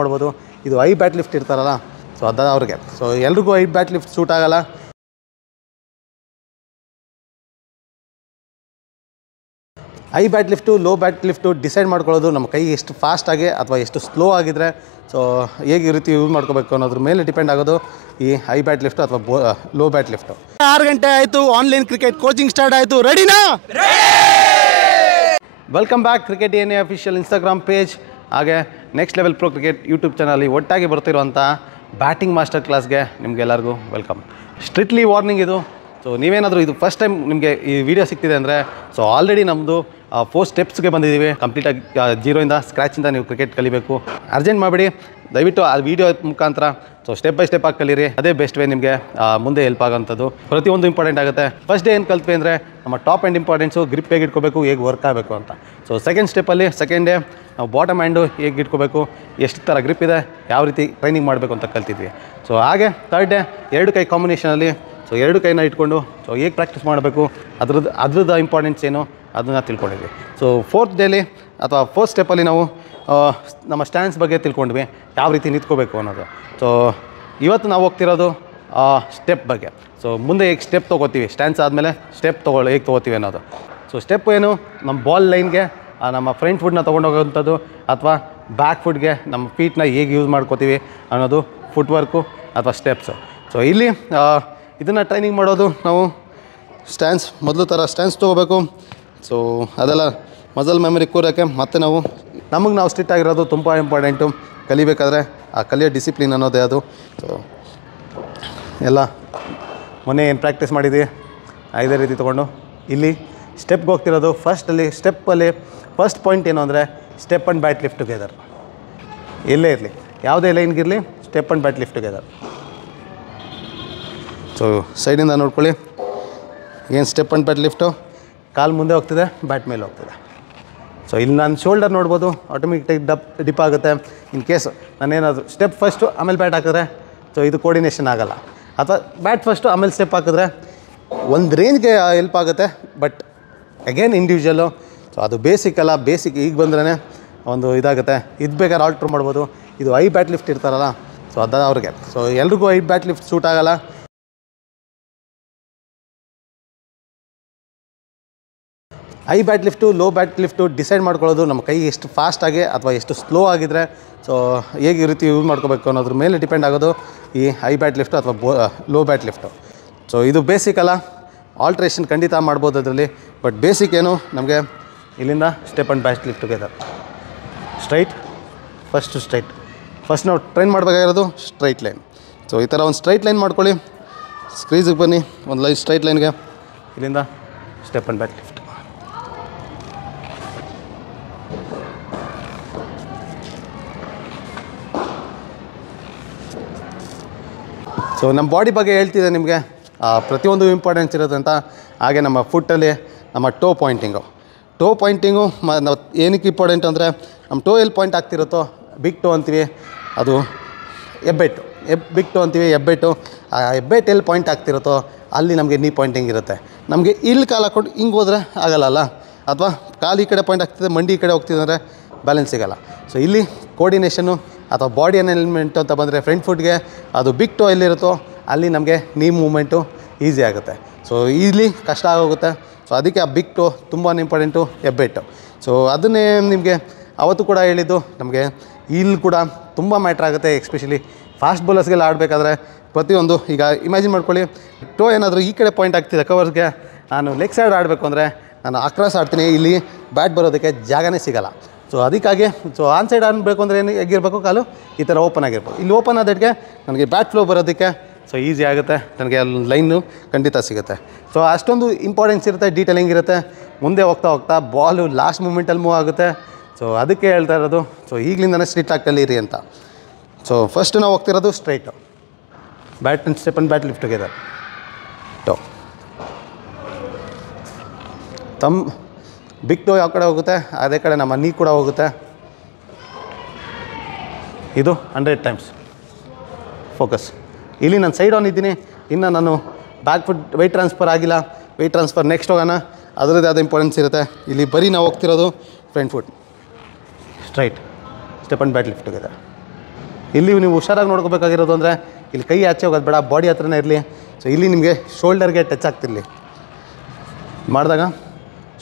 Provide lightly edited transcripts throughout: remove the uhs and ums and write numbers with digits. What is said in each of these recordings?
ಮಾಡ್ಬೋದು. ಇದು I bat lift ಇರ್ತಾರಲ್ಲ, ಸೊ ಅದು ಅವ್ರಿಗೆ. ಸೊ ಎಲ್ರಿಗೂ ಐ ಬ್ಯಾಟ್ ಲಿಫ್ಟ್ ಸೂಟ್ ಆಗಲ್ಲ. I bat lift, low bat lift decide ಮಾಡ್ಕೊಳ್ಳೋದು ನಮ್ಮ ಕೈ ಎಷ್ಟು ಫಾಸ್ಟಾಗಿ ಅಥವಾ ಎಷ್ಟು ಸ್ಲೋ ಆಗಿದ್ರೆ, ಸೊ ಹೇಗೆ ಈ ರೀತಿ ಯೂಸ್ ಮಾಡ್ಕೋಬೇಕು ಅನ್ನೋದ್ರ ಮೇಲೆ ಡಿಪೆಂಡ್ ಆಗೋದು ಈ ಐ ಬ್ಯಾಟ್ ಲಿಫ್ಟು ಅಥವಾ ಲೋ ಬ್ಯಾಟ್ ಲಿಫ್ಟು. 6 ಗಂಟೆ ಆಯಿತು, ಆನ್ಲೈನ್ ಕ್ರಿಕೆಟ್ ಕೋಚಿಂಗ್ ಸ್ಟಾರ್ಟ್ ಆಯಿತು. ರೆಡಿನಾ? Welcome back cricket DNA official Instagram page, ಹಾಗೆ next level pro cricket YouTube ಚಾನಲಲ್ಲಿ ಒಟ್ಟಾಗಿ ಬರ್ತಿರುವಂಥ ಬ್ಯಾಟಿಂಗ್ ಮಾಸ್ಟರ್ ಕ್ಲಾಸ್ಗೆ ನಿಮಗೆಲ್ಲರಿಗೂ ವೆಲ್ಕಮ್. ಸ್ಟ್ರಿಕ್ಟ್ಲಿ ವಾರ್ನಿಂಗ್ ಇದು. ಸೊ ನೀವೇನಾದರೂ ಇದು ಫಸ್ಟ್ ಟೈಮ್ ನಿಮಗೆ ಈ ವಿಡಿಯೋ ಸಿಗ್ತಿದೆ ಅಂದರೆ, ಸೊ ಆಲ್ರೆಡಿ ನಮ್ಮದು 4 ಸ್ಟೆಪ್ಸ್ಗೆ ಬಂದಿದ್ದೀವಿ. ಕಂಪ್ಲೀಟಾಗಿ 0ಇಂದ ಸ್ಕ್ರ್ಯಾಚಿಂದ ನೀವು ಕ್ರಿಕೆಟ್ ಕಲಿಬೇಕು. ಅರ್ಜೆಂಟ್ ಮಾಡಿಬಿಡಿ, ದಯವಿಟ್ಟು ಆ ವಿಡಿಯೋ ಮುಖಾಂತರ ಸೊ ಸ್ಟೆಪ್ ಬೈ ಸ್ಟೆಪ್ ಆಗಿ ಕಲೀರಿ. ಅದೇ ಬೆಸ್ಟ್ ವೇ ನಿಮಗೆ ಮುಂದೆ ಹೆಲ್ಪ್ ಆಗೋಂಥದ್ದು. ಪ್ರತಿಯೊಂದು ಇಂಪಾರ್ಟೆಂಟ್ ಆಗುತ್ತೆ. ಫಸ್ಟ್ ಡೇ ಏನು ಕಲ್ತ್ವಿ ಅಂದರೆ ನಮ್ಮ ಟಾಪ್ ಆ್ಯಂಡ್ ಇಂಪಾರ್ಟೆನ್ಸು ಗ್ರಿಪ್ ಹೇಗೆ ಇಟ್ಕೋಬೇಕು, ಹೇಗೆ ವರ್ಕ್ ಆಗಬೇಕು ಅಂತ. ಸೊ ಸೆಕೆಂಡ್ ಸ್ಟೆಪ್ಪಲ್ಲಿ ಸೆಕೆಂಡ್ ಡೇ ನಾವು ಬಾಟಮ್ ಹ್ಯಾಂಡು ಹೇಗೆ ಇಟ್ಕೋಬೇಕು, ಎಷ್ಟು ಥರ ಗ್ರಿಪ್ ಇದೆ, ಯಾವ ರೀತಿ ಟ್ರೈನಿಂಗ್ ಮಾಡಬೇಕು ಅಂತ ಕಲ್ತಿದ್ವಿ. ಸೊ ಹಾಗೆ ಥರ್ಡ್ ಡೇ 2 ಕೈ ಕಾಂಬಿನೇಷನಲ್ಲಿ, ಸೊ 2 ಕೈನ ಇಟ್ಕೊಂಡು ಸೊ ಹೇಗೆ ಪ್ರಾಕ್ಟೀಸ್ ಮಾಡಬೇಕು, ಅದ್ರದ್ದು ಇಂಪಾರ್ಟೆನ್ಸ್ ಏನು ಅದನ್ನು ತಿಳ್ಕೊಂಡಿದ್ವಿ. ಸೊ 4th ಡೇಲಿ ಅಥವಾ 4th ಸ್ಟೆಪ್ಪಲ್ಲಿ ನಾವು ನಮ್ಮ ಸ್ಟ್ಯಾನ್ಸ್ ಬಗ್ಗೆ ತಿಳ್ಕೊಂಡ್ವಿ, ಯಾವ ರೀತಿ ನಿಂತ್ಕೋಬೇಕು ಅನ್ನೋದು. ಸೊ ಇವತ್ತು ನಾವು ಹೋಗ್ತಿರೋದು ಸ್ಟೆಪ್ ಬಗ್ಗೆ. ಸೊ ಮುಂದೆ ಹೇಗೆ ಸ್ಟೆಪ್ ತೊಗೋತೀವಿ, ಸ್ಟ್ಯಾನ್ಸ್ ಆದಮೇಲೆ ಸ್ಟೆಪ್ ಹೇಗೆ ತೊಗೋತೀವಿ ಅನ್ನೋದು. ಸೊ ಸ್ಟೆಪ್ ಏನು, ನಮ್ಮ ಬಾಲ್ ಲೈನ್ಗೆ ನಮ್ಮ ಫ್ರಂಟ್ ಫುಟ್ನ ತೊಗೊಂಡೋಗೋವಂಥದ್ದು, ಅಥವಾ ಬ್ಯಾಕ್ ಫುಟ್ಗೆ ನಮ್ಮ ಫೀಟ್ನ ಹೇಗೆ ಯೂಸ್ ಮಾಡ್ಕೋತೀವಿ ಅನ್ನೋದು ಫುಟ್ ವರ್ಕು ಅಥವಾ ಸ್ಟೆಪ್ಸು. ಸೊ ಇಲ್ಲಿ ಇದನ್ನು ಟ್ರೈನಿಂಗ್ ಮಾಡೋದು ನಾವು ಮೊದಲು ಥರ ಸ್ಟ್ಯಾನ್ಸ್ ತೊಗೋಬೇಕು. ಸೊ ಅದೆಲ್ಲ ಮಸಲ್ ಮೆಮರಿ ಕೂರೋಕ್ಕೆ. ಮತ್ತು ನಾವು ಸ್ಟ್ರಿಕ್ಟ್ ಆಗಿರೋದು ತುಂಬ ಇಂಪಾರ್ಟೆಂಟು. ಕಲಿಬೇಕಾದ್ರೆ ಆ ಕಲಿಯೋ ಡಿಸಿಪ್ಲಿನ್ ಅನ್ನೋದೇ ಅದು. ಸೊ ಎಲ್ಲ ಮೊನ್ನೆ ಏನು ಪ್ರಾಕ್ಟೀಸ್ ಮಾಡಿದ್ವಿ ಇದೇ ರೀತಿ ತೊಗೊಂಡು ಇಲ್ಲಿ ಸ್ಟೆಪ್ಗೆ ಹೋಗ್ತಿರೋದು. ಸ್ಟೆಪ್ಪಲ್ಲಿ ಫಸ್ಟ್ ಪಾಯಿಂಟ್ ಏನು ಅಂದರೆ step and bat lift together. ಎಲ್ಲೇ ಇರಲಿ, ಯಾವುದೇ ಲೈನ್ಗಿರಲಿ, step and bat lift together. So ಸೈಡಿಂದ ನೋಡ್ಕೊಳ್ಳಿ, ಏನು ಸ್ಟೆಪ್ ಆ್ಯಂಡ್ ಬ್ಯಾಟ್ ಲಿಫ್ಟು, ಕಾಲು ಮುಂದೆ ಹೋಗ್ತಿದೆ, ಬ್ಯಾಟ್ ಮೇಲೆ ಹೋಗ್ತಿದೆ. ಸೊ ಇಲ್ಲಿ ನಾನು ಶೋಲ್ಡರ್ ನೋಡ್ಬೋದು, ಆಟೋಮೆಟಿಕ್ ಡಿಪ್ ಆಗುತ್ತೆ. ಇನ್ ಕೇಸ್ ನಾನೇನಾದರೂ ಸ್ಟೆಪ್ ಫಸ್ಟು ಆಮೇಲೆ ಬ್ಯಾಟ್ ಹಾಕಿದ್ರೆ ಸೊ ಇದು ಕೋರ್ಡಿನೇಷನ್ ಆಗೋಲ್ಲ. ಅಥವಾ ಬ್ಯಾಟ್ ಫಸ್ಟು ಆಮೇಲೆ ಸ್ಟೆಪ್ ಹಾಕಿದ್ರೆ ಒಂದು ರೇಂಜ್ಗೆ ಹೆಲ್ಪ್ ಆಗುತ್ತೆ, ಬಟ್ ಅಗೇನ್ ಇಂಡಿವಿಜುವಲ್ಲು. ಸೊ ಅದು ಬೇಸಿಕ್ ಅಲ್ಲ. ಬೇಸಿಕ್ ಈಗ ಬಂದ್ರೇ ಒಂದು ಇದಾಗುತ್ತೆ. ಇದು ಬೇಕಾದ್ರೆ ಆಲ್ಟ್ರ್ ಮಾಡ್ಬೋದು. ಇದು ಐ ಬ್ಯಾಟ್ ಲಿಫ್ಟ್ ಇರ್ತಾರಲ್ಲ, ಸೊ ಅದು ಅವ್ರಿಗೆ. ಸೊ ಎಲ್ರಿಗೂ ಐ ಬ್ಯಾಟ್ ಲಿಫ್ಟ್ ಸೂಟ್ ಆಗೋಲ್ಲ. I bat lift, low bat lift decide ಮಾಡ್ಕೊಳ್ಳೋದು ನಮ್ಮ ಕೈ ಎಷ್ಟು ಫಾಸ್ಟಾಗಿ ಅಥವಾ ಎಷ್ಟು ಸ್ಲೋ ಆಗಿದ್ರೆ, ಸೊ ಹೇಗೆ ಈ ರೀತಿ ಯೂಸ್ ಮಾಡ್ಕೋಬೇಕು ಅನ್ನೋದ್ರ ಮೇಲೆ ಡಿಪೆಂಡ್ ಆಗೋದು ಈ ಐ ಬ್ಯಾಟ್ ಲಿಫ್ಟು ಅಥವಾ ಲೋ ಬ್ಯಾಟ್ ಲಿಫ್ಟು. ಸೊ ಇದು ಬೇಸಿಕ್ ಅಲ್ಲ, ಆಲ್ಟ್ರೇಷನ್ ಖಂಡಿತ ಮಾಡ್ಬೋದು ಅದರಲ್ಲಿ. ಬಟ್ ಬೇಸಿಕ್ ಏನು, ನಮಗೆ ಇಲ್ಲಿಂದ step and bat lift together. First ನಾವು ಟ್ರೈನ್ ಮಾಡಬೇಕಾಗಿರೋದು ಸ್ಟ್ರೈಟ್ ಲೈನ್. ಸೊ ಈ ಥರ ಒಂದು ಸ್ಟ್ರೈಟ್ ಲೈನ್ ಮಾಡ್ಕೊಳ್ಳಿ. ಸ್ಕ್ರೀಸಿಗೆ ಬನ್ನಿ, ಒಂದು ಸ್ಟ್ರೈಟ್ ಲೈನ್ಗೆ, ಇಲ್ಲಿಂದ step and bat lift. So ನಮ್ಮ ಬಾಡಿ ಬಗ್ಗೆ ಹೇಳ್ತಿದ್ದೆ ನಿಮಗೆ, ಪ್ರತಿಯೊಂದು ಇಂಪಾರ್ಟೆನ್ಸ್ ಇರುತ್ತೆ ಅಂತ. ಹಾಗೆ ನಮ್ಮ ಫುಟ್ಟಲ್ಲಿ ನಮ್ಮ ಟೋ ಪಾಯಿಂಟಿಂಗು ನಾವು ಏನಕ್ಕೆ ಇಂಪಾರ್ಟೆಂಟ್ ಅಂದರೆ, ನಮ್ಮ ಟೋ ಎಲ್ಲಿ ಪಾಯಿಂಟ್ ಆಗ್ತಿರುತ್ತೋ ಬಿಗ್ ಟೋ ಅಂತೀವಿ, ಅದು ಬಿಗ್ ಟೋ ಅಂತೀವಿ, ಹೆಬ್ಬೆಟ್ಟು. ಆ ಹೆಬ್ಬೆಟ್ಟು ಎಲ್ಲಿ ಪಾಯಿಂಟ್ ಆಗ್ತಿರುತ್ತೋ ಅಲ್ಲಿ ನಮಗೆ ನೀ ಪಾಯಿಂಟಿಂಗ್ ಇರುತ್ತೆ. ನಮಗೆ ಇಲ್ಲಿ ಕಾಲು ಹಾಕ್ಕೊಂಡು ಹಿಂಗೆ ಹೋದರೆ ಆಗಲ್ಲ, ಅಥವಾ ಕಾಲು ಈ ಕಡೆ ಪಾಯಿಂಟ್ ಆಗ್ತಿದೆ, ಮಂಡಿ ಈ ಕಡೆ ಹೋಗ್ತಿದೆ ಅಂದರೆ ಬ್ಯಾಲೆನ್ಸ್ ಸಿಗೋಲ್ಲ. ಸೊ ಇಲ್ಲಿ ಕೋರ್ಡಿನೇಷನ್ನು ಅಥವಾ ಬಾಡಿ ಅಲೈನ್ಮೆಂಟು ಅಂತ ಬಂದರೆ ಫ್ರಂಟ್ ಫುಟ್ಗೆ ಅದು ಬಿಗ್ ಟೋ ಎಲ್ಲಿರುತ್ತೋ ಅಲ್ಲಿ ನಮಗೆ ನೀ ಮೂವ್ಮೆಂಟು ಈಸಿ ಆಗುತ್ತೆ. ಸೊ ಇಲ್ಲಿ ಕಷ್ಟ ಆಗೋಗುತ್ತೆ. ಸೊ ಅದಕ್ಕೆ ಆ ಬಿಗ್ ಟೋ ತುಂಬಾ ಇಂಪಾರ್ಟೆಂಟು, ಹೆಬ್ಬೆಟ್ಟು. ಸೊ ಅದನ್ನೇ ನಿಮಗೆ ಅವತ್ತು ಕೂಡ ಹೇಳಿದ್ದು, ನಮಗೆ ಇಲ್ಲಿ ಕೂಡ ತುಂಬ ಮ್ಯಾಟ್ರ್ ಆಗುತ್ತೆ. ಎಸ್ಪೆಷಲಿ ಫಾಸ್ಟ್ ಬೌಲರ್ಸ್ಗೆಲ್ಲ ಆಡಬೇಕಾದ್ರೆ ಪ್ರತಿಯೊಂದು, ಈಗ ಇಮ್ಯಾಜಿನ್ ಮಾಡ್ಕೊಳ್ಳಿ, ಟೋ ಏನಾದರೂ ಈ ಕಡೆ ಪಾಯಿಂಟ್ ಆಗ್ತಿದೆ ಕವರ್ಸ್ಗೆ, ನಾನು ಲೆಗ್ ಸೈಡ್ ಆಡಬೇಕು ಅಂದರೆ ನಾನು ಅಕ್ರಾಸ್ ಆಡ್ತೀನಿ, ಇಲ್ಲಿ ಬ್ಯಾಟ್ ಬರೋದಕ್ಕೆ ಜಾಗನೇ ಸಿಗೋಲ್ಲ. ಸೊ ಅದಕ್ಕಾಗಿ ಆನ್ ಸೈಡ್ ಆಡಬೇಕು ಅಂದರೆ ಏನು ಹೇಗಿರಬೇಕು, ಕಾಲು ಈ ಥರ ಓಪನ್ ಆಗಿರ್ಬೇಕು. ಇಲ್ಲಿ ಓಪನ್ ಆದಕ್ಕೆ ನನಗೆ ಬ್ಯಾಟ್ ಫ್ಲೋ ಬರೋದಕ್ಕೆ ಸೊ ಈಸಿ ಆಗುತ್ತೆ, ನನಗೆ ಅಲ್ಲಿ ಲೈನು ಖಂಡಿತ ಸಿಗುತ್ತೆ. ಸೊ ಅಷ್ಟೊಂದು ಇಂಪಾರ್ಟೆನ್ಸ್ ಇರುತ್ತೆ, ಡೀಟೇಲಿಂಗ್ ಇರುತ್ತೆ. ಮುಂದೆ ಹೋಗ್ತಾ ಬಾಲು ಲಾಸ್ಟ್ ಮೂಮೆಂಟಲ್ಲಿ ಮೂವ್ ಆಗುತ್ತೆ. ಸೊ ಅದಕ್ಕೆ ಹೇಳ್ತಾ ಇರೋದು, ಸೊ ಈಗಲಿಂದನೇ ಸ್ಟ್ರಿಕ್ಟಾಗಿ ಕಲೀರಿ ಅಂತ. ಸೊ ಫಸ್ಟ್ ನಾವು ಹೋಗ್ತಿರೋದು straight, bat and step and bat lift together. Toe big toe ಯಾವ ಕಡೆ ಹೋಗುತ್ತೆ ಅದೇ ಕಡೆ ನಮ್ಮ ನೀ ಕೂಡ ಹೋಗುತ್ತೆ. ಇದು 100 ಟೈಮ್ಸ್ ಫೋಕಸ್. ಇಲ್ಲಿ ನಾನು ಸೈಡ್ ಆನ್ ಇದ್ದೀನಿ, ಇನ್ನು ನಾನು ಬ್ಯಾಕ್ ಫುಟ್ ವೆಯ್ಟ್ ಟ್ರಾನ್ಸ್ಫರ್ ಆಗಿಲ್ಲ. ವೆಯ್ಟ್ ಟ್ರಾನ್ಸ್ಫರ್ ನೆಕ್ಸ್ಟ್ ಹೋಗೋಣ, ಅದರದ್ದೇ ಆದ ಇಂಪಾರ್ಟೆನ್ಸ್ ಇರುತ್ತೆ. ಇಲ್ಲಿ ಬರೀ ನಾವು ಹೋಗ್ತಿರೋದು front foot straight, step and bat lift together. ಇಲ್ಲಿ ನೀವು ಹುಷಾರಾಗಿ ನೋಡ್ಕೋಬೇಕಾಗಿರೋದು ಅಂದರೆ ಇಲ್ಲಿ ಕೈ ಆಚೆ ಹೋಗೋದು ಬೇಡ, ಬಾಡಿ ಹತ್ರನೇ ಇರಲಿ. ಸೊ ಇಲ್ಲಿ ನಿಮಗೆ ಶೋಲ್ಡರ್ಗೆ ಟಚ್ ಆಗ್ತಿರಲಿ, ಮಾಡಿದಾಗ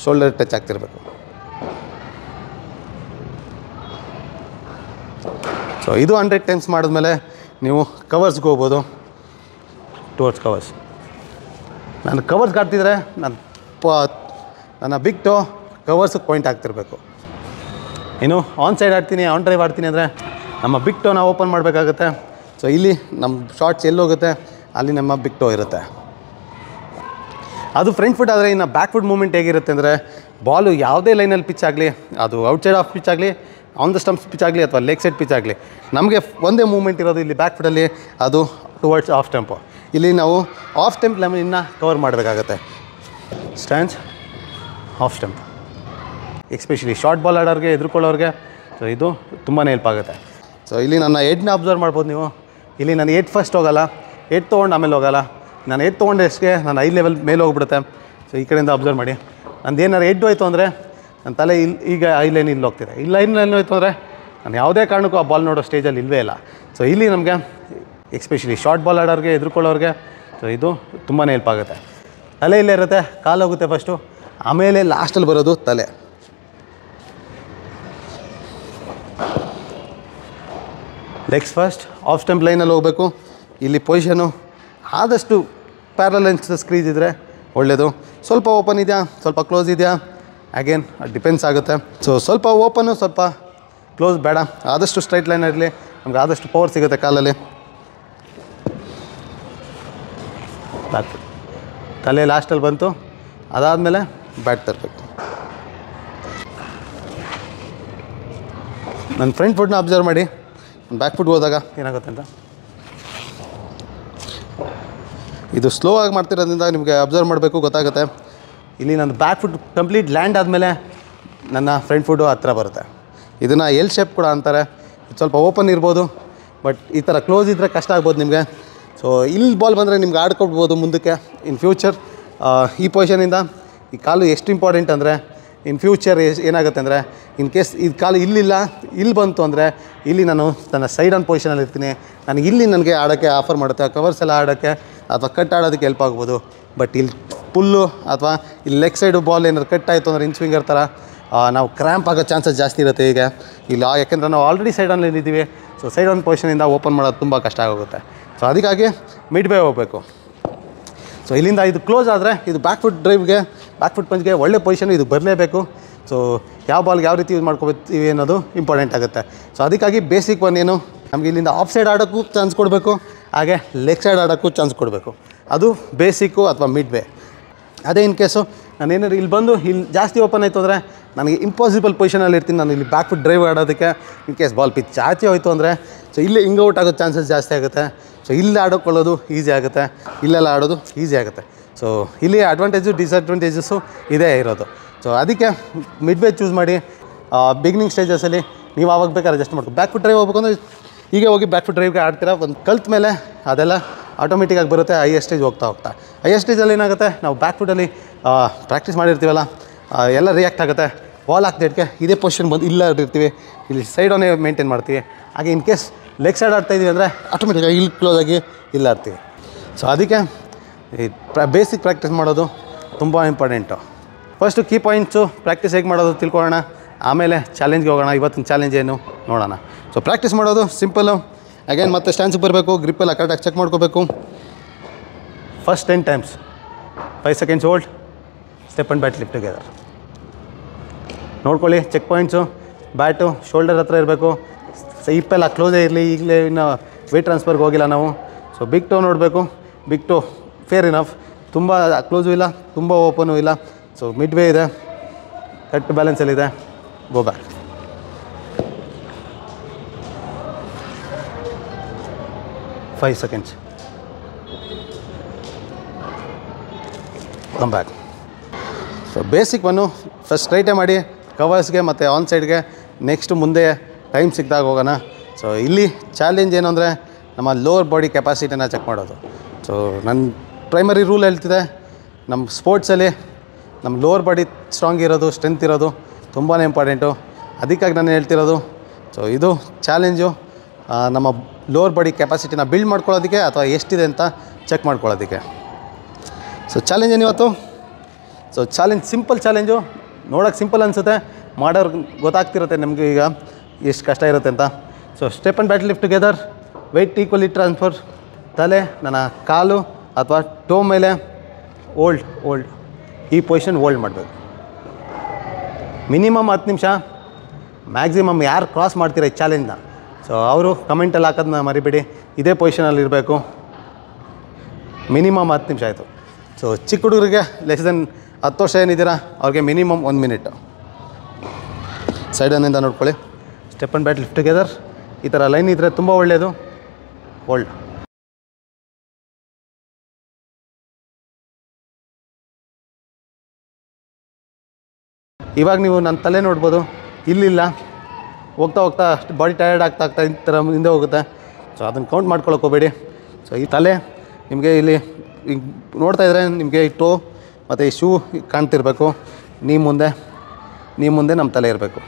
ಶೋಲ್ಡರ್ ಟಚ್ ಆಗ್ತಿರ್ಬೇಕು. ಸೊ ಇದು 100 ಟೈಮ್ಸ್ ಮಾಡಿದ್ಮೇಲೆ ನೀವು ಕವರ್ಸ್ಗೆ ಹೋಗ್ಬೋದು. ಟುವರ್ಡ್ಸ್ ಕವರ್ಸ್ ನಾನು ಕವರ್ಸ್ಗೆ ಆಡ್ತಿದ್ರೆ ನನ್ನ ಬಿಗ್ ಟೋ ಕವರ್ಸಿಗೆ ಪಾಯಿಂಟ್ ಆಗ್ತಿರಬೇಕು. ಇನ್ನು ಆನ್ ಸೈಡ್ ಆಡ್ತೀನಿ, ಆನ್ ಡ್ರೈವ್ ಆಡ್ತೀನಿ ಅಂದರೆ ನಮ್ಮ ಬಿಗ್ ಟೋನ ಓಪನ್ ಮಾಡಬೇಕಾಗುತ್ತೆ. ಸೊ ಇಲ್ಲಿ ನಮ್ಮ ಶಾರ್ಟ್ಸ್ ಎಲ್ಲೋಗುತ್ತೆ ಅಲ್ಲಿ ನಮ್ಮ ಬಿಗ್ ಟೋ ಇರುತ್ತೆ. ಅದು ಫ್ರಂಟ್ ಫುಟ್ ಆದರೆ ಇನ್ನು ಬ್ಯಾಕ್ ಫುಟ್ ಮೂಮೆಂಟ್ ಹೇಗಿರುತ್ತೆ ಅಂದರೆ ಬಾಲು ಯಾವುದೇ ಲೈನಲ್ಲಿ ಪಿಚ್ ಆಗಲಿ, ಅದು ಔಟ್ಸೈಡ್ ಆಫ್ ಪಿಚ್ ಆಗಲಿ, ಆನ್ ದ ಸ್ಟಂಪ್ಸ್ ಪಿಚ್ ಆಗಲಿ ಅಥವಾ ಲೆಗ್ ಸೈಡ್ ಪಿಚ್ ಆಗಲಿ, ನಮಗೆ ಒಂದೇ ಮೂಮೆಂಟ್ ಇರೋದು ಇಲ್ಲಿ ಬ್ಯಾಕ್ ಫುಟಲ್ಲಿ, ಅದು ಟುವರ್ಡ್ಸ್ ಆಫ್ ಸ್ಟಂಪು. ಇಲ್ಲಿ ನಾವು ಆಫ್ ಸ್ಟಂಪ್ ಲೆಮನ್ನ ಕವರ್ ಮಾಡಬೇಕಾಗತ್ತೆ. Stands off stump especially short ball ಆಡೋರಿಗೆ, ಎದುರ್ಕೊಳ್ಳೋರಿಗೆ ಸೊ ಇದು ತುಂಬಾ ಹೆಲ್ಪ್ ಆಗುತ್ತೆ. ಸೊ ಇಲ್ಲಿ ನನ್ನ ಹೆಡ್ನ ಅಬ್ಸರ್ವ್ ಮಾಡ್ಬೋದು ನೀವು. ಇಲ್ಲಿ ನಾನು ಹೆಡ್ ಫಸ್ಟ್ ಹೋಗಲ್ಲ, ಹೆಡ್ ತೊಗೊಂಡು ಆಮೇಲೆ ಹೋಗಲ್ಲ. ನಾನು ಹೆಡ್ ತೊಗೊಂಡಷ್ಟೇ ನಾನು ಐ ಲೆವೆಲ್ ಮೇಲೆ ಹೋಗ್ಬಿಡುತ್ತೆ. ಸೊ ಈ ಕಡೆಯಿಂದ ಅಬ್ಸರ್ವ್ ಮಾಡಿ, ನಂದು ಏನಾರು ಹೆಡ್ ಹೋಯ್ತು ಅಂದರೆ ನನ್ನ ತಲೆ ಈಗ ಐ ಲೈನ್ ಇಲ್ಲಿ ಹೋಗ್ತಿದೆ. ಈ ಲೈನಲ್ಲಿ ಹೋಯ್ತು ಅಂದರೆ ನಾನು ಯಾವುದೇ ಕಾರಣಕ್ಕೂ ಆ ಬಾಲ್ ನೋಡೋ ಸ್ಟೇಜಲ್ಲಿ ಇಲ್ಲವೇ ಇಲ್ಲ. ಸೊ ಇಲ್ಲಿ ನಮಗೆ ಎಕ್ಸ್ಪೆಷಲಿ ಶಾರ್ಟ್ ಬಾಲ್ ಆಡೋರಿಗೆ, ಎದುರ್ಕೊಳ್ಳೋರಿಗೆ ಸೊ ಇದು ತುಂಬಾ ಹೆಲ್ಪ್ ಆಗುತ್ತೆ. ತಲೆ ಇಲ್ಲೇ ಇರುತ್ತೆ, ಕಾಲು ಹೋಗುತ್ತೆ ಫಸ್ಟು, ಆಮೇಲೆ ಲಾಸ್ಟಲ್ಲಿ ಬರೋದು ತಲೆ. ಲೆಗ್ಸ್ ಫಸ್ಟ್, ಆಫ್ ಸ್ಟಂಪ್ ಲೈನಲ್ಲಿ ಹೋಗಬೇಕು. ಇಲ್ಲಿ ಪೊಸಿಷನು ಆದಷ್ಟು ಪ್ಯಾರಲ್ ಲೈನ್ಸ್ ಸ್ಕ್ರೀಸ್ ಇದ್ದರೆ ಒಳ್ಳೆಯದು. ಸ್ವಲ್ಪ ಓಪನ್ ಇದೆಯಾ, ಸ್ವಲ್ಪ ಕ್ಲೋಸ್ ಇದೆಯಾ, ಅಗೇನ್ ಡಿಪೆಂಡ್ಸ್ ಆಗುತ್ತೆ. ಸೊ ಸ್ವಲ್ಪ ಓಪನು, ಸ್ವಲ್ಪ ಕ್ಲೋಸ್ ಬೇಡ, ಆದಷ್ಟು ಸ್ಟ್ರೈಟ್ ಲೈನ್ ಇರಲಿ, ನಮ್ಗೆ ಆದಷ್ಟು ಪವರ್ ಸಿಗುತ್ತೆ ಕಾಲಲ್ಲಿ. ಬ್ಯಾಕ್ ತಲೆ ಲಾಸ್ಟಲ್ಲಿ ಬಂತು, ಅದಾದಮೇಲೆ ಬ್ಯಾಟ್ ತರಬೇಕು. ನನ್ನ ಫ್ರಂಟ್ ಫುಟ್ನ ಅಬ್ಸರ್ವ್ ಮಾಡಿ, ಬ್ಯಾಕ್ ಫುಟ್ಗೆ ಹೋದಾಗ ಏನಾಗುತ್ತೆ ಅಂತ. ಇದು ಸ್ಲೋ ಆಗಿ ಮಾಡ್ತಿರೋದ್ರಿಂದ ನಿಮಗೆ ಅಬ್ಸರ್ವ್ ಮಾಡಬೇಕು, ಗೊತ್ತಾಗುತ್ತೆ. ಇಲ್ಲಿ ನನ್ನ ಬ್ಯಾಕ್ ಫುಟ್ ಕಂಪ್ಲೀಟ್ ಲ್ಯಾಂಡ್ ಆದಮೇಲೆ ನನ್ನ ಫ್ರಂಟ್ ಫುಟ್ಟು ಹತ್ರ ಬರುತ್ತೆ. ಇದನ್ನು ಎಲ್ ಶೇಪ್ ಕೂಡ ಅಂತಾರೆ. ಸ್ವಲ್ಪ ಓಪನ್ ಇರ್ಬೋದು, ಬಟ್ ಈ ಥರ ಕ್ಲೋಸ್ ಇದ್ದರೆ ಕಷ್ಟ ಆಗ್ಬೋದು ನಿಮಗೆ. ಸೊ ಇಲ್ಲಿ ಬಾಲ್ ಬಂದರೆ ನಿಮ್ಗೆ ಆಡ್ಕೊಡ್ಬೋದು ಮುಂದಕ್ಕೆ ಇನ್ ಫ್ಯೂಚರ್. ಈ ಪೊಸಿಷನಿಂದ ಈ ಕಾಲು ಎಷ್ಟು ಇಂಪಾರ್ಟೆಂಟ್ ಅಂದರೆ ಇನ್ ಫ್ಯೂಚರ್ ಏನಾಗುತ್ತೆ ಅಂದರೆ ಇನ್ ಕೇಸ್ ಈ ಕಾಲು ಇಲ್ಲಿಲ್ಲ, ಇಲ್ಲಿ ಬಂತು ಅಂದರೆ ಇಲ್ಲಿ ನಾನು ನನ್ನ ಸೈಡ್ ಆನ್ ಪೊಸಿಷನಲ್ಲಿ ಇರ್ತೀನಿ. ನನಗೆ ಇಲ್ಲಿ ನನಗೆ ಆಡೋಕ್ಕೆ ಆಫರ್ ಮಾಡುತ್ತೆ, ಕವರ್ಸ್ ಎಲ್ಲ ಆಡೋಕ್ಕೆ ಅಥವಾ ಕಟ್ ಆಡೋದಕ್ಕೆ ಹೆಲ್ಪ್ ಆಗ್ಬೋದು. ಬಟ್ ಇಲ್ಲಿ ಪುಲ್ಲು ಅಥವಾ ಇಲ್ಲಿ ಲೆಗ್ ಸೈಡು ಬಾಲ್ ಏನಾದ್ರು ಕಟ್ ಆಯಿತು ಅಂದರೆ ಇನ್ ಸ್ವಿಂಗರ್ ಥರ ನಾವು ಕ್ರ್ಯಾಂಪ್ ಆಗೋ ಚಾನ್ಸಸ್ ಜಾಸ್ತಿ ಇರುತ್ತೆ ಈಗ ಇಲ್ಲ. ಯಾಕೆಂದರೆ ನಾವು ಆಲ್ರೆಡಿ ಸೈಡ್ ಆನ್ ಇದ್ದೀವಿ. ಸೊ ಸೈಡ್ ಆನ್ ಪೊಸಿಷನಿಂದ ಓಪನ್ ಮಾಡೋದು ತುಂಬ ಕಷ್ಟ ಆಗೋಗುತ್ತೆ. ಸೊ ಅದಕ್ಕಾಗಿ ಮಿಡ್ ವೇ ಹೋಗಬೇಕು. ಸೊ ಇಲ್ಲಿಂದ ಇದು ಕ್ಲೋಸ್ ಆದರೆ ಇದು ಬ್ಯಾಕ್ ಫುಟ್ ಡ್ರೈವ್ಗೆ, ಬ್ಯಾಕ್ ಫುಟ್ ಪಂಚ್ಗೆ ಒಳ್ಳೆ ಪೊಸಿಷನ್ ಇದು ಬರಲೇಬೇಕು. ಸೊ ಯಾವ ಬಾಲ್ಗೆ ಯಾವ ರೀತಿ ಯೂಸ್ ಮಾಡ್ಕೊತೀವಿ ಅನ್ನೋದು ಇಂಪಾರ್ಟೆಂಟ್ ಆಗುತ್ತೆ. ಸೊ ಅದಕ್ಕಾಗಿ ಬೇಸಿಕ್ ಒನ್ ಏನು, ನಮಗೆ ಇಲ್ಲಿಂದ ಆಫ್ ಸೈಡ್ ಆಡೋಕ್ಕೂ ಚಾನ್ಸ್ ಕೊಡಬೇಕು, ಹಾಗೆ ಲೆಗ್ ಸೈಡ್ ಆಡೋಕ್ಕೂ ಚಾನ್ಸ್ ಕೊಡಬೇಕು. ಅದು ಬೇಸಿಕ್ಕು ಅಥವಾ ಮಿಡ್ ವೇ. ಅದೇ ಇನ್ ಕೇಸು ನಾನು ಏನಾದ್ರು ಇಲ್ಲಿ ಬಂದು ಇಲ್ಲಿ ಜಾಸ್ತಿ ಓಪನ್ ಆಯಿತು ಅಂದರೆ ನನಗೆ ಇಂಪಾಸಿಬಲ್ ಪೊಸಿಷನಲ್ಲಿ ಇರ್ತೀನಿ. ನಾನು ಇಲ್ಲಿ ಬ್ಯಾಕ್ ಫುಟ್ ಡ್ರೈವ್ ಆಡೋದಕ್ಕೆ ಇನ್ ಕೇಸ್ ಬಾಲ್ ಪಿಚ್ ಆಚೆ ಹೋಯಿತು ಅಂದರೆ ಸೊ ಇಲ್ಲಿ ಹಿಂಗ್ ಔಟ್ ಆಗೋ ಚಾನ್ಸಸ್ ಜಾಸ್ತಿ ಆಗುತ್ತೆ. ಸೊ ಇಲ್ಲಿ ಆಡೋಕೊಳ್ಳೋದು ಈಸಿ ಆಗುತ್ತೆ, ಇಲ್ಲೆಲ್ಲ ಆಡೋದು ಈಸಿ ಆಗುತ್ತೆ. ಸೊ ಇಲ್ಲಿ ಅಡ್ವಾಂಟೇಜು ಡಿಸ್ಅಡ್ವಾಂಟೇಜಸ್ಸು ಇದೇ ಇರೋದು. ಸೊ ಅದಕ್ಕೆ ಮಿಡ್ ವೇ ಚೂಸ್ ಮಾಡಿ. ಬಿಗಿನಿಂಗ್ ಸ್ಟೇಜಸಲ್ಲಿ ನೀವು ಆವಾಗ ಬೇಕಾದ್ರೆ ಅಡ್ಜಸ್ಟ್ ಮಾಡ್ಕೊ. ಬ್ಯಾಕ್ ಫುಟ್ ಡ್ರೈವ್ ಹೋಗ್ಬೇಕು ಅಂದರೆ ಹೀಗೆ ಹೋಗಿ ಬ್ಯಾಕ್ ಫುಟ್ ಡ್ರೈವ್ಗೆ ಆಡ್ತೀರಾ, ಒಂದು ಕಲ್ತ ಮೇಲೆ ಅದೆಲ್ಲ ಆಟೋಮೆಟಿಕ್ಕಾಗಿ ಬರುತ್ತೆ. ಹೈಯರ್ ಸ್ಟೇಜ್ ಹೋಗ್ತಾ ಹೈಯರ್ ಸ್ಟೇಜಲ್ಲಿ ಏನಾಗುತ್ತೆ, ನಾವು ಬ್ಯಾಕ್ ಫುಟಲ್ಲಿ ಪ್ರಾಕ್ಟೀಸ್ ಮಾಡಿರ್ತೀವಲ್ಲ, ಎಲ್ಲ ರಿಯಾಕ್ಟ್ ಆಗುತ್ತೆ. ಬಾಲ್ ಹಾಕ್ತಿದ್ದಕ್ಕೆ ಇದೇ ಪೊಸಿಷನ್ ಬಂದು ಇಲ್ಲ ಇರ್ತೀವಿ, ಇಲ್ಲಿ ಸೈಡನ್ನೇ ಮೇಂಟೈನ್ ಮಾಡ್ತೀವಿ. ಹಾಗೆ ಇನ್ ಕೇಸ್ ಲೆಗ್ ಸೈಡ್ ಆಡ್ತಾಯಿದ್ದೀವಿ ಅಂದರೆ ಆಟೋಮೆಟಿಕ್ಕಾಗಿ ಇಲ್ಲಿ ಕ್ಲೋಸ್ ಆಗಿ ಇಲ್ಲ ಆಡ್ತೀವಿ. ಸೊ ಅದಕ್ಕೆ ಈ ಬೇಸಿಕ್ ಪ್ರಾಕ್ಟೀಸ್ ಮಾಡೋದು ತುಂಬ important. First key points practice ಹೇಗೆ ಮಾಡೋದು ತಿಳ್ಕೊಳ್ಳೋಣ, ಆಮೇಲೆ ಚಾಲೆಂಜ್ಗೆ ಹೋಗೋಣ. ಇವತ್ತಿನ ಚಾಲೆಂಜ್ ಏನು ನೋಡೋಣ. ಸೊ ಪ್ರಾಕ್ಟೀಸ್ ಮಾಡೋದು ಸಿಂಪಲ್ಲು. ಅಗೇನ್ ಮತ್ತೆ ಸ್ಟ್ಯಾನ್ಸಿಗೆ ಬರಬೇಕು, ಗ್ರಿಪ್ಪೆಲ್ಲ ಕರೆಕ್ಟಾಗಿ ಚೆಕ್ ಮಾಡ್ಕೋಬೇಕು. First 10 times 5 seconds hold, step and bat lift together. ನೋಡ್ಕೊಳ್ಳಿ ಚೆಕ್ ಪಾಯಿಂಟ್ಸು, ಬ್ಯಾಟು ಶೋಲ್ಡರ್ ಹತ್ರ ಇರಬೇಕು, ಹಿಪ್ಪೆಲ್ಲ ಕ್ಲೋಸೇ ಇರಲಿ. ಈಗಲೇ ಇನ್ನು ವೇಟ್ ಟ್ರಾನ್ಸ್ಫರ್ಗೆ ಹೋಗಿಲ್ಲ ನಾವು. ಸೊ ಬಿಗ್ ಟೋ ನೋಡಬೇಕು, ಬಿಗ್ ಟೋ ಫೇರ್ ಇನಫ್, ತುಂಬ ಕ್ಲೋಸು ಇಲ್ಲ, ತುಂಬ ಓಪನು ಇಲ್ಲ. ಸೊ ಮಿಡ್ ವೇ ಇದೆ, ಕರೆಕ್ಟ್ ಬ್ಯಾಲೆನ್ಸಲ್ಲಿದೆ. Go back. Five seconds, come back. So basic one first ಸ್ಟ್ರೈಟೇ ಮಾಡಿ ಕವರ್ಸ್ಗೆ ಮತ್ತು ಆನ್ ಸೈಡ್ಗೆ. ನೆಕ್ಸ್ಟು ಮುಂದೆ ಟೈಮ್ ಸಿಕ್ಕಿದಾಗ ಹೋಗೋಣ. ಸೊ ಇಲ್ಲಿ ಚಾಲೆಂಜ್ ಏನು ಅಂದರೆ ನಮ್ಮ ಲೋವರ್ ಬಾಡಿ ಕೆಪಾಸಿಟಿನ ಚೆಕ್ ಮಾಡೋದು. ಸೊ ನನ್ನ ಪ್ರೈಮರಿ ರೂಲ್ ಹೇಳ್ತಿದೆ, ನಮ್ಮ ಸ್ಪೋರ್ಟ್ಸಲ್ಲಿ ನಮ್ಮ ಲೋವರ್ ಬಾಡಿ ಸ್ಟ್ರಾಂಗ್ ಇರೋದು, ಸ್ಟ್ರೆಂತ್ ಇರೋದು ತುಂಬಾ ಇಂಪಾರ್ಟೆಂಟು. ಅದಕ್ಕಾಗಿ ನಾನು ಹೇಳ್ತಿರೋದು. ಸೊ ಇದು ಚಾಲೆಂಜು. ನಮ್ಮ ಲೋವರ್ ಬಾಡಿ ಕೆಪಾಸಿಟಿನ ಬಿಲ್ಡ್ ಮಾಡ್ಕೊಳ್ಳೋದಕ್ಕೆ ಅಥವಾ ಎಷ್ಟಿದೆ ಅಂತ ಚೆಕ್ ಮಾಡ್ಕೊಳ್ಳೋದಕ್ಕೆ. ಸೊ ಚಾಲೆಂಜ್ ಏನಿವತ್ತು? ಸೊ ಚಾಲೆಂಜ್ ಸಿಂಪಲ್ ಚಾಲೆಂಜು, ನೋಡೋಕ್ಕೆ ಸಿಂಪಲ್ ಅನಿಸುತ್ತೆ, ಮಾಡೋರ್ಗೆ ಗೊತ್ತಾಗ್ತಿರುತ್ತೆ ನಮಗೆ ಈಗ ಎಷ್ಟು ಕಷ್ಟ ಇರುತ್ತೆ ಅಂತ. So step and battle lift together, weight equally transfer, ತಲೆ ನನ್ನ ಕಾಲು ಅಥವಾ ಟೋ ಮೇಲೆ ಓಲ್ಡ್ ಈ ಪೊಸಿಷನ್ ಹೋಲ್ಡ್ ಮಾಡಬೇಕು. ಮಿನಿಮಮ್ 10 ನಿಮಿಷ, ಮ್ಯಾಕ್ಸಿಮಮ್ ಯಾರು ಕ್ರಾಸ್ ಮಾಡ್ತೀರ ಈ ಚಾಲೆಂಜ್ನ ಸೊ ಅವರು ಕಮೆಂಟಲ್ಲಿ ಹಾಕೋದನ್ನ ಮರಿಬೇಡಿ. ಇದೇ ಪೊಸಿಷನಲ್ಲಿ ಇರಬೇಕು. ಮಿನಿಮಮ್ 10 ನಿಮಿಷ ಆಯಿತು. ಸೊ ಚಿಕ್ಕ ಹುಡುಗರಿಗೆ ಲೆಸ್ ದೆನ್ 10 ವರ್ಷ ಏನಿದ್ದೀರಾ ಅವ್ರಿಗೆ ಮಿನಿಮಮ್ 1 ಮಿನಿಟ್. ಸೈಡನ್ನಿಂದ ನೋಡ್ಕೊಳ್ಳಿ. Step and battle lift together, ಈ ಥರ ಲೈನ್ ಇದ್ದರೆ ತುಂಬ ಒಳ್ಳೆಯದು. ಹೋಲ್ಡ್. ಇವಾಗ ನೀವು ನನ್ನ ತಲೆ ನೋಡ್ಬೋದು, ಇಲ್ಲಿಲ್ಲ, ಹೋಗ್ತಾ ಹೋಗ್ತಾ ಅಷ್ಟು ಬಾಡಿ ಟಯರ್ಡ್ ಆಗ್ತಾ ಈ ಥರ ಹಿಂದೆ ಹೋಗುತ್ತೆ. ಸೊ ಅದನ್ನು ಕೌಂಟ್ ಮಾಡ್ಕೊಳಕ್ಕೆ ಹೋಗಬೇಡಿ. ಸೊ ಈ ತಲೆ ನಿಮಗೆ ಇಲ್ಲಿ ಈಗ ನೋಡ್ತಾ ಇದ್ದರೆ ನಿಮಗೆ ಈ ಟೋ ಮತ್ತು ಈ ಶೂ ಕಾಣ್ತಿರ್ಬೇಕು. ನೀವು ಮುಂದೆ ನಮ್ಮ ತಲೆ ಇರಬೇಕು.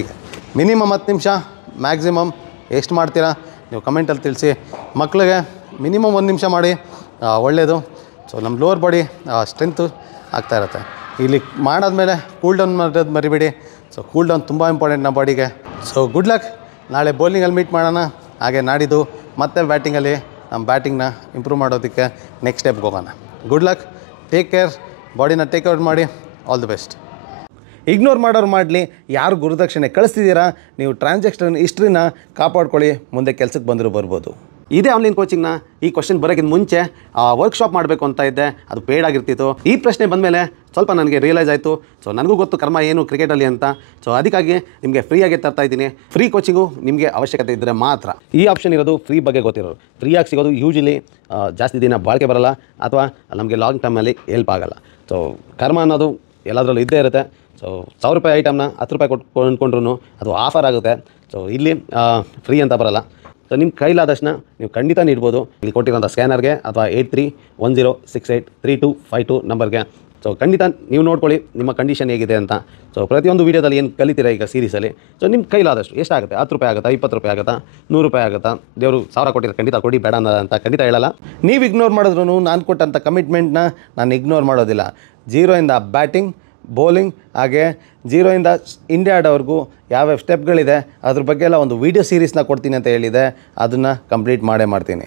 ಈಗ ಮಿನಿಮಮ್ 10 ನಿಮಿಷ, ಮ್ಯಾಕ್ಸಿಮಮ್ ಎಷ್ಟು ಮಾಡ್ತೀರಾ ನೀವು ಕಮೆಂಟಲ್ಲಿ ತಿಳಿಸಿ. ಮಕ್ಕಳಿಗೆ ಮಿನಿಮಮ್ 1 ನಿಮಿಷ ಮಾಡಿ, ಒಳ್ಳೆಯದು. ಸೊ ನಮ್ಮ ಲೋವರ್ ಬಾಡಿ ಸ್ಟ್ರೆಂತು ಆಗ್ತಾ ಇರುತ್ತೆ. ಇಲ್ಲಿ ಮಾಡಾದ್ಮೇಲೆ ಕೂಲ್ ಡೌನ್ ಮಾಡೋದು ಮರಿಬೇಡಿ. ಸೊ ಕೂಲ್ ಡೌನ್ ತುಂಬ ಇಂಪಾರ್ಟೆಂಟ್ ನಮ್ಮ ಬಾಡಿಗೆ. So good luck. ನಾಳೆ ಬೌಲಿಂಗಲ್ಲಿ ಮೀಟ್ ಮಾಡೋಣ. ಹಾಗೆ ನಾಡಿದ್ದು ಮತ್ತೆ ಬ್ಯಾಟಿಂಗಲ್ಲಿ ನಮ್ಮ ಬ್ಯಾಟಿಂಗ್ನ ಇಂಪ್ರೂವ್ ಮಾಡೋದಕ್ಕೆ ನೆಕ್ಸ್ಟ್ ಸ್ಟೆಪ್ಗೆ ಹೋಗೋಣ. ಗುಡ್ ಲಕ್, ಟೇಕ್ ಕೇರ್, ಬಾಡಿನ ಟೇಕ್ ಔಟ್ ಮಾಡಿ. All the best. ಇಗ್ನೋರ್ ಮಾಡೋರು ಮಾಡಲಿ, ಯಾರು ಗುರುದಕ್ಷಿಣೆ ಕಳಿಸ್ತಿದ್ದೀರಾ ನೀವು ಟ್ರಾನ್ಸಾಕ್ಷನ್ ಹಿಸ್ಟ್ರಿನ ಕಾಪಾಡ್ಕೊಳ್ಳಿ, ಮುಂದೆ ಕೆಲಸಕ್ಕೆ ಬಂದರೂ ಬರ್ಬೋದು. ಇದೇ ಆನ್ಲೈನ್ ಕೋಚಿಂಗ್ನ ಈ ಕ್ವಶನ್ ಬರೋಕ್ಕಿಂತ ಮುಂಚೆ ವರ್ಕ್ಶಾಪ್ ಮಾಡಬೇಕು ಅಂತ ಇದ್ದೆ, ಅದು ಪೇಯ್ಡ್ ಆಗಿರ್ತಿತ್ತು. ಈ ಪ್ರಶ್ನೆ ಬಂದಮೇಲೆ ಸ್ವಲ್ಪ ನನಗೆ ರಿಯಲೈಸ್ ಆಯಿತು. ಸೊ ನನಗೂ ಗೊತ್ತು ಕರ್ಮ ಏನು ಕ್ರಿಕೆಟಲ್ಲಿ ಅಂತ. ಸೊ ಅದಕ್ಕಾಗಿ ನಿಮಗೆ ಫ್ರೀಯಾಗಿ ತರ್ತಾ ಇದ್ದೀನಿ. ಫ್ರೀ ಕೋಚಿಂಗು ನಿಮಗೆ ಅವಶ್ಯಕತೆ ಇದ್ದರೆ ಮಾತ್ರ. ಈ ಆಪ್ಷನ್ ಇರೋದು ಫ್ರೀ ಬಗ್ಗೆ ಗೊತ್ತಿರೋರು. ಫ್ರೀಯಾಗಿ ಸಿಗೋದು ಯೂಶಲಿ ಜಾಸ್ತಿ ದಿನ ಬಾಳಿಕೆ ಬರೋಲ್ಲ ಅಥವಾ ನಮಗೆ ಲಾಂಗ್ ಟರ್ಮಲ್ಲಿ ಹೆಲ್ಪ್ ಆಗೋಲ್ಲ. ಸೊ ಕರ್ಮ ಅನ್ನೋದು ಎಲ್ಲದರಲ್ಲೂ ಇದ್ದೇ ಇರುತ್ತೆ. ಸೊ 1000 ರೂಪಾಯಿ ಐಟಮ್ನ 10 ರೂಪಾಯಿ ಕೊಟ್ಟು ಕೊಂಡ್ರು ಅದು ಆಫರ್ ಆಗುತ್ತೆ. ಸೊ ಇಲ್ಲಿ ಫ್ರೀ ಅಂತ ಬರೋಲ್ಲ. ಸೊ ನಿಮ್ಮ ಕೈಲಾದಷ್ಟನ್ನ ನೀವು ಖಂಡಿತ ನೀಡ್ಬೋದು. ಇಲ್ಲಿ ಕೊಟ್ಟಿರೋಂಥ ಸ್ಕ್ಯಾನರ್ಗೆ ಅಥವಾ 8310683252 ನಂಬರ್ಗೆ. ಸೊ ಖಂಡಿತ ನೀವು ನೋಡ್ಕೊಳ್ಳಿ ನಿಮ್ಮ ಕಂಡೀಷನ್ ಹೇಗಿದೆ ಅಂತ. ಸೊ ಪ್ರತಿಯೊಂದು ವೀಡಿಯೋದಲ್ಲಿ ಏನು ಕಲಿತೀರಾ ಈಗ ಸೀರೀಸಲ್ಲಿ, ಸೊ ನಿಮ್ಮ ಕೈಲಾದಷ್ಟು ಎಷ್ಟಾಗುತ್ತೆ, 10 ರೂಪಾಯಿ ಆಗುತ್ತಾ, 20 ರೂಪಾಯಿ ಆಗುತ್ತಾ, 100 ರೂಪಾಯಿ ಆಗುತ್ತಾ, ದೇವರು 1000 ಕೊಟ್ಟಿರೋ ಖಂಡಿತ ಕೊಡಿ, ಬೇಡ ಅಂತ ಖಂಡಿತ ಹೇಳಲ್ಲ. ನೀವು ಇಗ್ನೋರ್ ಮಾಡಿದ್ರು ನಾನು ಕೊಟ್ಟಂಥ ಕಮಿಟ್ಮೆಂಟ್ನ ನಾನು ಇಗ್ನೋರ್ ಮಾಡೋದಿಲ್ಲ. 0 ಇಂದ ಬ್ಯಾಟಿಂಗ್, ಬೌಲಿಂಗ್, ಹಾಗೆ 0 ಇಂದ ಇಂಡಿಯಾ ಆಡೋವರೆಗೂ ಯಾವ್ಯಾವ ಸ್ಟೆಪ್ಗಳಿದೆ ಅದ್ರ ಬಗ್ಗೆ ಎಲ್ಲ ಒಂದು ವೀಡಿಯೋ ಸೀರೀಸ್ನ ಕೊಡ್ತೀನಿ ಅಂತ ಹೇಳಿದೆ. ಅದನ್ನು ಕಂಪ್ಲೀಟ್ ಮಾಡೇ ಮಾಡ್ತೀನಿ.